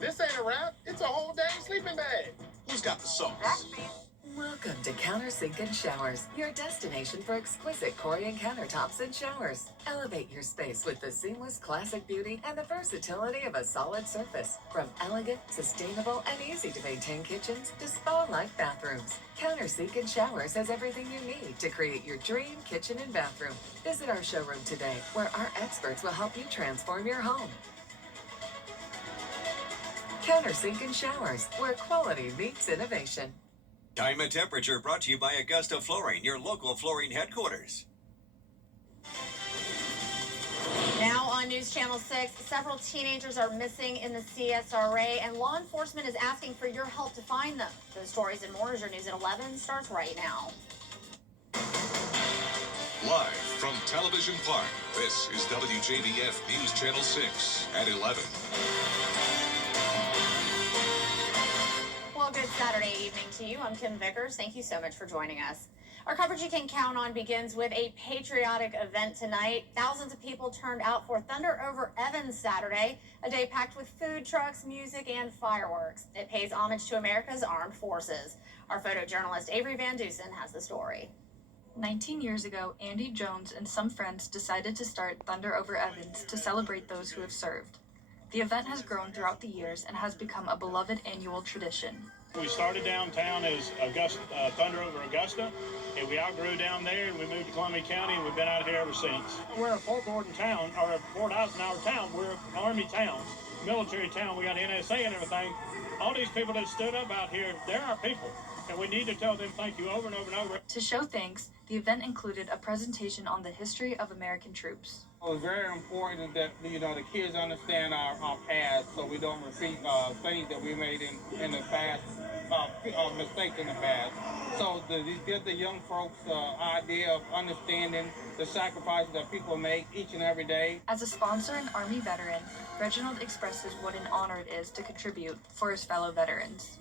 This ain't a wrap. It's a whole dang sleeping bag. Who's got the sauce? Welcome to Countersink and Showers, your destination for exquisite Korean countertops and showers. Elevate your space with the seamless classic beauty and the versatility of a solid surface. From elegant, sustainable, and easy to maintain kitchens to spa-like bathrooms, Countersink and Showers has everything you need to create your dream kitchen and bathroom. Visit our showroom today, where our experts will help you transform your home. Countersink and Showers, where quality meets innovation. Time and temperature brought to you by Augusta Flooring, your local flooring headquarters. Now on News Channel 6, several teenagers are missing in the CSRA, and law enforcement is asking for your help to find them. Those stories and more as your News at 11 starts right now. Live from Television Park, this is WJBF News Channel 6 at 11. Well, good Saturday evening to you. I'm Kim Vickers. Thank you so much for joining us. Our coverage you can count on begins with a patriotic event tonight. Thousands of people turned out for Thunder Over Evans Saturday, a day packed with food trucks, music, and fireworks. It pays homage to America's armed forces. Our photojournalist Avery Van Dusen has the story. 19 years ago, Andy Jones and some friends decided to start Thunder Over Evans to celebrate those who have served. The event has grown throughout the years and has become a beloved annual tradition. We started downtown as Thunder Over Augusta, and we outgrew down there, and we moved to Columbia County, and we've been out here ever since. We're a Fort Gordon town, or a Fort Eisenhower town. We're an Army town, military town. We got NSA and everything. All these people that stood up out here, they're our people, and we need to tell them thank you over and over and over. To show thanks, the event included a presentation on the history of American troops. It was very important that the kids understand our past, so we don't repeat things that we made in the past, mistakes in the past. So to give the young folks the idea of understanding the sacrifices that people make each and every day. As a sponsor and Army veteran, Reginald expresses what an honor it is to contribute for his fellow veterans.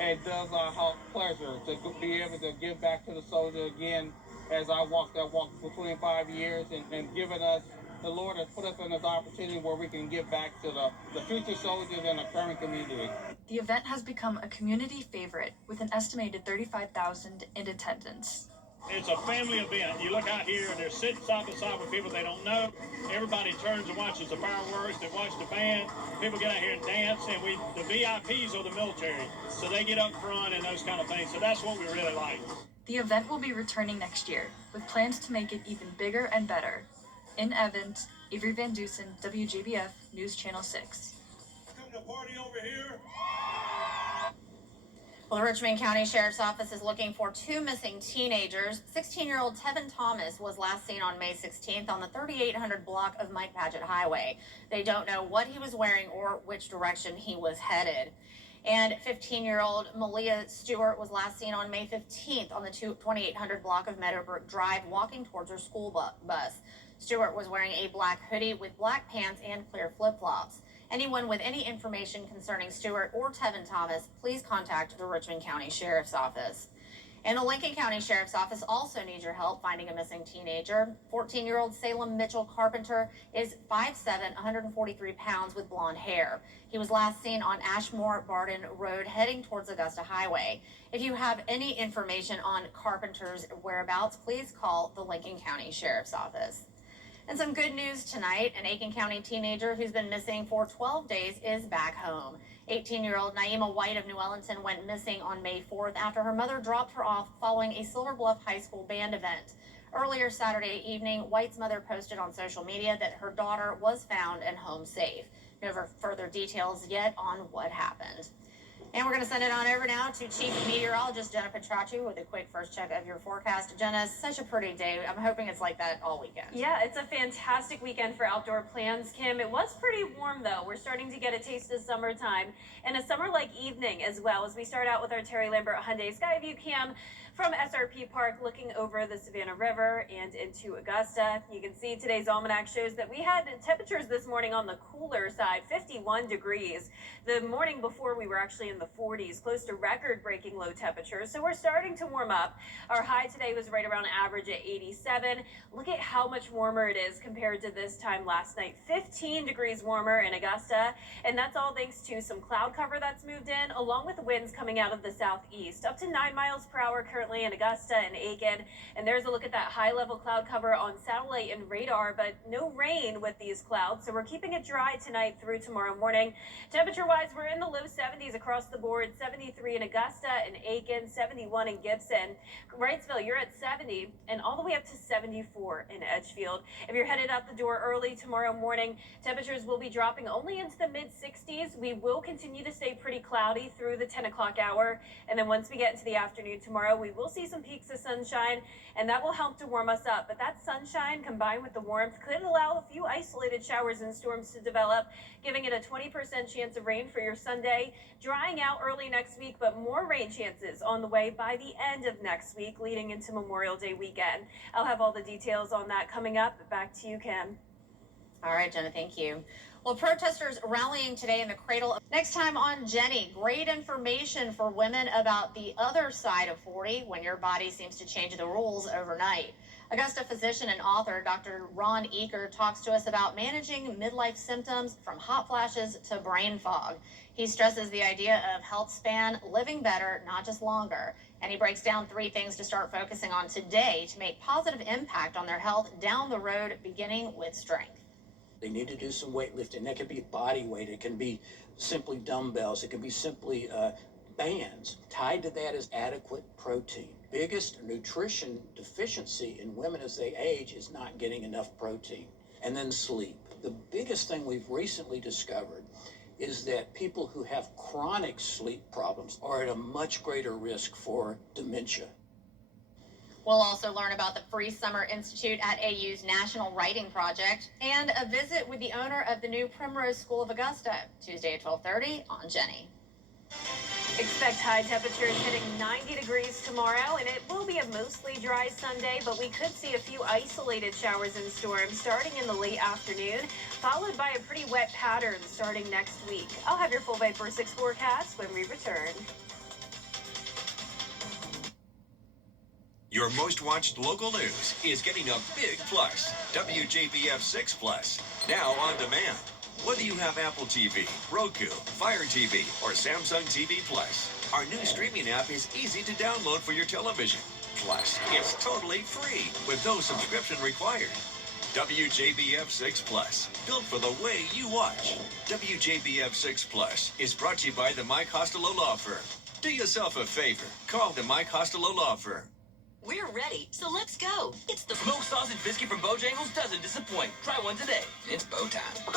It does have pleasure to be able to give back to the soldier again. As I walked that walk for 25 years and given us, the Lord has put us in this opportunity where we can give back to the future soldiers and the current community. The event has become a community favorite with an estimated 35,000 in attendance. It's a family event. You look out here and they're sitting side by side with people they don't know. Everybody turns and watches the fireworks. They watch the band. People get out here and dance. And the VIPs are the military. So they get up front and those kind of things. So that's what we really like. The event will be returning next year with plans to make it even bigger and better. In Evans, Avery Van Dusen, WJBF News Channel 6. Come to party over here. Well, the Richmond County Sheriff's Office is looking for two missing teenagers. 16-year-old Tevin Thomas was last seen on May 16th on the 3800 block of Mike Paget Highway. They don't know what he was wearing or which direction he was headed. And 15-year-old Malia Stewart was last seen on May 15th on the 2800 block of Meadowbrook Drive walking towards her school bus. Stewart was wearing a black hoodie with black pants and clear flip-flops. Anyone with any information concerning Stewart or Tevin Thomas, please contact the Richmond County Sheriff's Office. And the Lincoln County Sheriff's Office also needs your help finding a missing teenager. 14-year-old Salem Mitchell Carpenter is 5'7", 143 pounds with blonde hair. He was last seen on Ashmore Barden Road heading towards Augusta Highway. If you have any information on Carpenter's whereabouts, please call the Lincoln County Sheriff's Office. And some good news tonight. An Aiken County teenager who's been missing for 12 days is back home. 18-year-old Naima White of New Ellington went missing on May 4th after her mother dropped her off following a Silver Bluff High School band event. Earlier Saturday evening, White's mother posted on social media that her daughter was found and home safe. No further details yet on what happened. And we're going to send it on over now to Chief Meteorologist Jenna Petracci with a quick first check of your forecast. Jenna, such a pretty day. I'm hoping it's like that all weekend. Yeah, it's a fantastic weekend for outdoor plans, Kim. It was pretty warm, though. We're starting to get a taste of summertime and a summer-like evening as well as we start out with our Terry Lambert Hyundai Skyview cam. From SRP Park, looking over the Savannah River and into Augusta, you can see today's almanac shows that we had temperatures this morning on the cooler side, 51 degrees. The morning before, we were actually in the 40s, close to record-breaking low temperatures. So we're starting to warm up. Our high today was right around average at 87. Look at how much warmer it is compared to this time last night. 15 degrees warmer in Augusta, and that's all thanks to some cloud cover that's moved in, along with the winds coming out of the southeast, up to 9 miles per hour currently in Augusta and Aiken. And there's a look at that high level cloud cover on satellite and radar, but no rain with these clouds. So we're keeping it dry tonight through tomorrow morning. Temperature wise, we're in the low 70s across the board. 73 in Augusta and Aiken, 71 in Gibson. Wrightsville, you're at 70, and all the way up to 74 in Edgefield. If you're headed out the door early tomorrow morning, temperatures will be dropping only into the mid 60s. We will continue to stay pretty cloudy through the 10 o'clock hour. And then once we get into the afternoon tomorrow, we will see some peaks of sunshine, and that will help to warm us up. But that sunshine combined with the warmth could allow a few isolated showers and storms to develop, giving it a 20% chance of rain for your Sunday. Drying out early next week, but more rain chances on the way by the end of next week, leading into Memorial Day weekend. I'll have all the details on that coming up. Back to you, Kim. All right, Jenna, thank you. Well, protesters rallying today in the cradle. Next time on Jenny, great information for women about the other side of 40 when your body seems to change the rules overnight. Augusta physician and author Dr. Ron Eaker talks to us about managing midlife symptoms from hot flashes to brain fog. He stresses the idea of health span, living better, not just longer. And he breaks down 3 things to start focusing on today to make positive impact on their health down the road, beginning with strength. They need to do some weightlifting. That could be body weight. It can be simply dumbbells. It can be simply bands. Tied to that is adequate protein. Biggest nutrition deficiency in women as they age is not getting enough protein. And then sleep. The biggest thing we've recently discovered is that people who have chronic sleep problems are at a much greater risk for dementia. We'll also learn about the Free Summer Institute at AU's National Writing Project and a visit with the owner of the new Primrose School of Augusta, Tuesday at 12:30 on Jenny. Expect high temperatures hitting 90 degrees tomorrow, and it will be a mostly dry Sunday, but we could see a few isolated showers and storms starting in the late afternoon, followed by a pretty wet pattern starting next week. I'll have your full Vapor 6 forecast when we return. Your most watched local news is getting a big plus. WJBF 6 Plus, now on demand. Whether you have Apple TV, Roku, Fire TV, or Samsung TV Plus, our new streaming app is easy to download for your television. Plus, it's totally free with no subscription required. WJBF 6 Plus, built for the way you watch. WJBF 6 Plus is brought to you by the Mike Costello Law Firm. Do yourself a favor. Call the Mike Costello Law Firm. We're ready, so let's go. It's the smoked sausage biscuit from Bojangles doesn't disappoint. Try one today. It's bow time.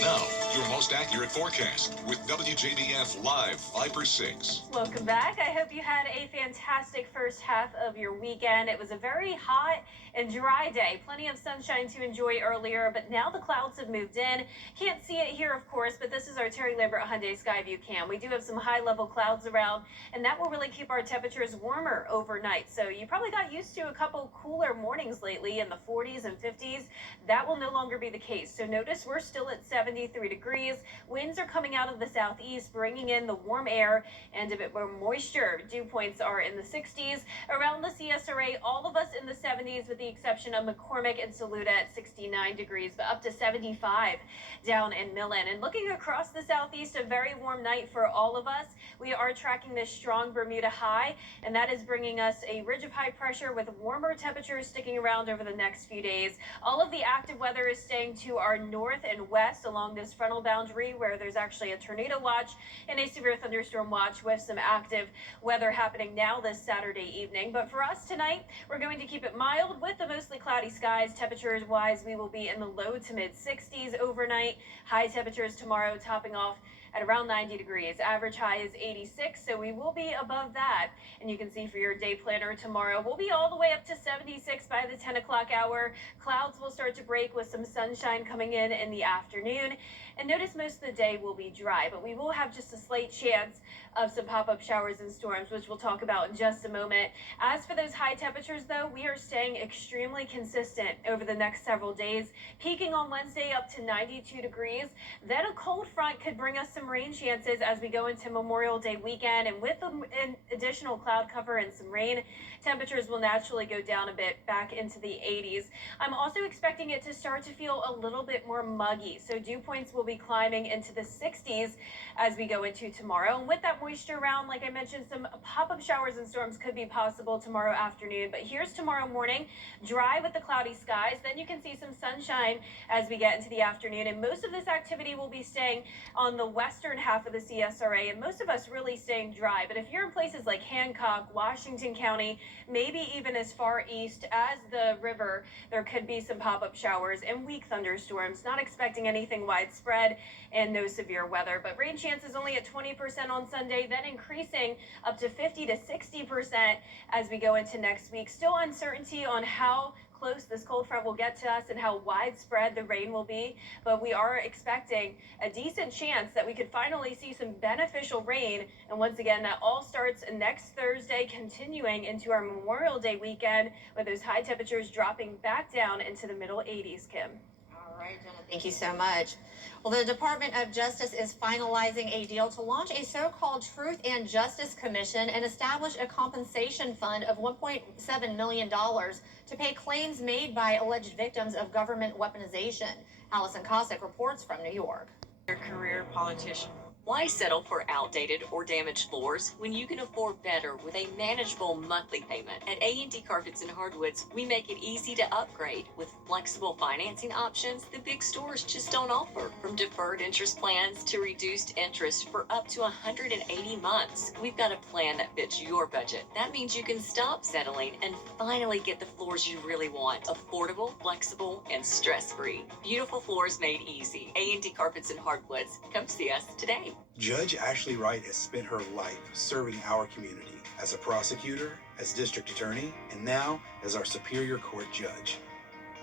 Now, your most accurate forecast with WJBF Live Viper 6. Welcome back. I hope you had a fantastic first half of your weekend. It was a very hot and dry day. Plenty of sunshine to enjoy earlier, but now the clouds have moved in. Can't see it here, of course, but this is our Terry Lambert Hyundai Skyview cam. We do have some high-level clouds around, and that will really keep our temperatures warmer overnight. So you probably got used to a couple cooler mornings lately in the 40s and 50s. That will no longer be the case. So notice we're still at 73 degrees. Winds are coming out of the southeast, bringing in the warm air and a bit more moisture. Dew points are in the 60s. Around the CSRA, all of us in the 70s with the exception of McCormick and Saluda at 69 degrees, but up to 75 down in Millen. And looking across the southeast, a very warm night for all of us. We are tracking this strong Bermuda high, and that is bringing us a ridge of high pressure with warmer temperatures sticking around over the next few days. All of the active weather is staying to our north and west along this frontal boundary, where there's actually a tornado watch and a severe thunderstorm watch with some active weather happening now this Saturday evening. But for us tonight, we're going to keep it mild with the mostly cloudy skies. Temperatures wise, we will be in the low to mid 60s overnight. High temperatures tomorrow topping off at around 90 degrees. Average high is 86, so we will be above that. And you can see for your day planner tomorrow, we'll be all the way up to 76 by the 10 o'clock hour. Clouds will start to break with some sunshine coming in the afternoon. And notice most of the day will be dry, but we will have just a slight chance of some pop-up showers and storms, which we'll talk about in just a moment. As for those high temperatures, though, we are staying extremely consistent over the next several days, peaking on Wednesday up to 92 degrees. Then a cold front could bring us some rain chances as we go into Memorial Day weekend, and with an additional cloud cover and some rain, temperatures will naturally go down a bit back into the 80s. I'm also expecting it to start to feel a little bit more muggy, so dew points will be climbing into the 60s as we go into tomorrow. And with that moisture around, like I mentioned, some pop-up showers and storms could be possible tomorrow afternoon. But here's tomorrow morning, dry with the cloudy skies. Then you can see some sunshine as we get into the afternoon. And most of this activity will be staying on the western half of the CSRA, and most of us really staying dry. But if you're in places like Hancock, Washington County, maybe even as far east as the river, there could be some pop-up showers and weak thunderstorms. Not expecting anything widespread and no severe weather, but rain chances only at 20% on Sunday, then increasing up to 50 to 60% as we go into next week. Still uncertainty on how close this cold front will get to us and how widespread the rain will be, but we are expecting a decent chance that we could finally see some beneficial rain. And once again, that all starts next Thursday, continuing into our Memorial Day weekend with those high temperatures dropping back down into the middle 80s, Kim. All right, Jenna, thank you so much. Well, the Department of Justice is finalizing a deal to launch a so-called Truth and Justice Commission and establish a compensation fund of $1.7 million to pay claims made by alleged victims of government weaponization. Allison Cossack reports from New York. Your career politician. Why settle for outdated or damaged floors when you can afford better with a manageable monthly payment? At A&D Carpets and Hardwoods, we make it easy to upgrade with flexible financing options the big stores just don't offer. From deferred interest plans to reduced interest for up to 180 months, we've got a plan that fits your budget. That means you can stop settling and finally get the floors you really want. Affordable, flexible, and stress-free. Beautiful floors made easy. A&D Carpets and Hardwoods. Come see us today. Judge Ashley Wright has spent her life serving our community as a prosecutor, as district attorney, and now as our Superior Court judge.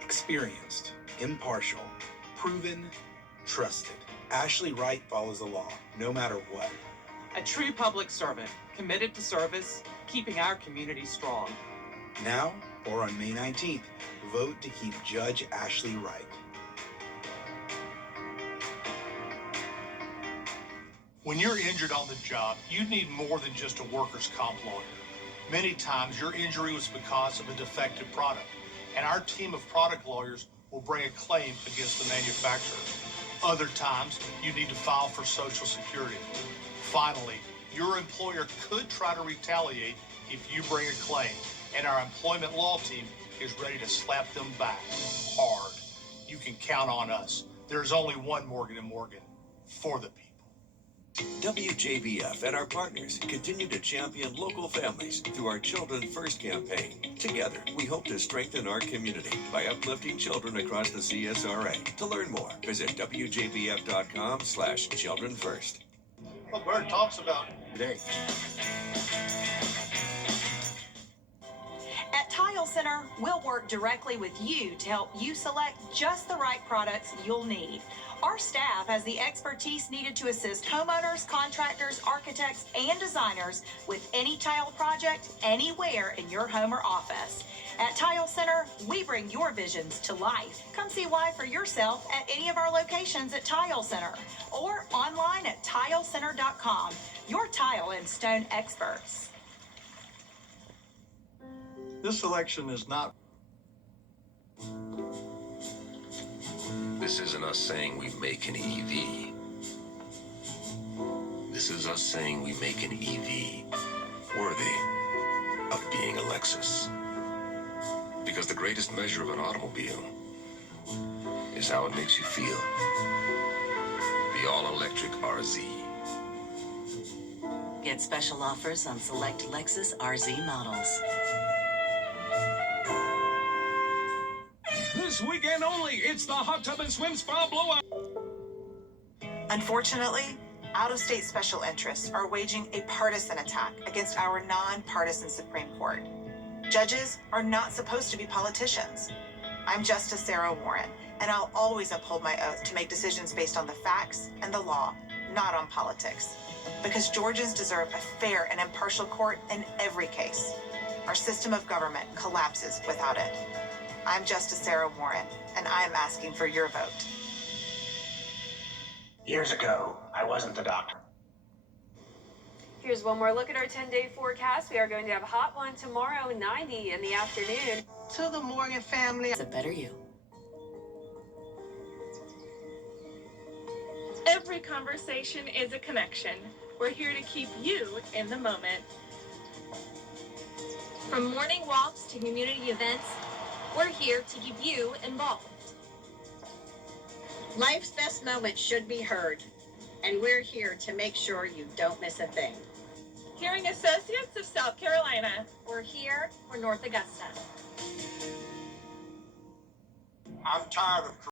Experienced, impartial, proven, trusted. Ashley Wright follows the law, no matter what. A true public servant, committed to service, keeping our community strong. Now, or on May 19th, vote to keep Judge Ashley Wright. When you're injured on the job, you need more than just a workers' comp lawyer. Many times, your injury was because of a defective product, and our team of product lawyers will bring a claim against the manufacturer. Other times, you need to file for Social Security. Finally, your employer could try to retaliate if you bring a claim, and our employment law team is ready to slap them back hard. You can count on us. There's only one Morgan & Morgan for the people. WJBF and our partners continue to champion local families through our Children First campaign. Together, we hope to strengthen our community by uplifting children across the CSRA. To learn more, visit WJBF.com/Children First. What Bird talks about Today. At Tile Center, we'll work directly with you to help you select just the right products you'll need. Our staff has the expertise needed to assist homeowners, contractors, architects, and designers with any tile project anywhere in your home or office. At Tile Center, we bring your visions to life. Come see why for yourself at any of our locations at Tile Center or online at tilecenter.com. Your tile and stone experts. This election is not. This isn't us saying we make an EV. This is us saying we make an EV worthy of being a Lexus. Because the greatest measure of an automobile is how it makes you feel. The all-electric RZ. Get special offers on select Lexus RZ models. This weekend only, it's the Hot Tub and Swim Spa Blowout. Unfortunately, out-of-state special interests are waging a partisan attack against our non-partisan Supreme Court. Judges are not supposed to be politicians. I'm Justice Sarah Warren, And I'll always uphold my oath to make decisions based on the facts and the law, not on politics. Because Georgians deserve a fair and impartial court in every case. Our system of government collapses without it. I'm Justice Sarah Warren, and I'm asking for your vote. Years ago, I wasn't the doctor. Here's one more look at our 10-day forecast. We are going to have a hot one tomorrow, 90 in the afternoon. To the Morgan family. It's a better you. Every conversation is a connection. We're here to keep you in the moment. From morning walks to community events, we're here to keep you involved. Life's best moments should be heard, and we're here to make sure you don't miss a thing. Hearing Associates of South Carolina. We're here for North Augusta. I'm tired of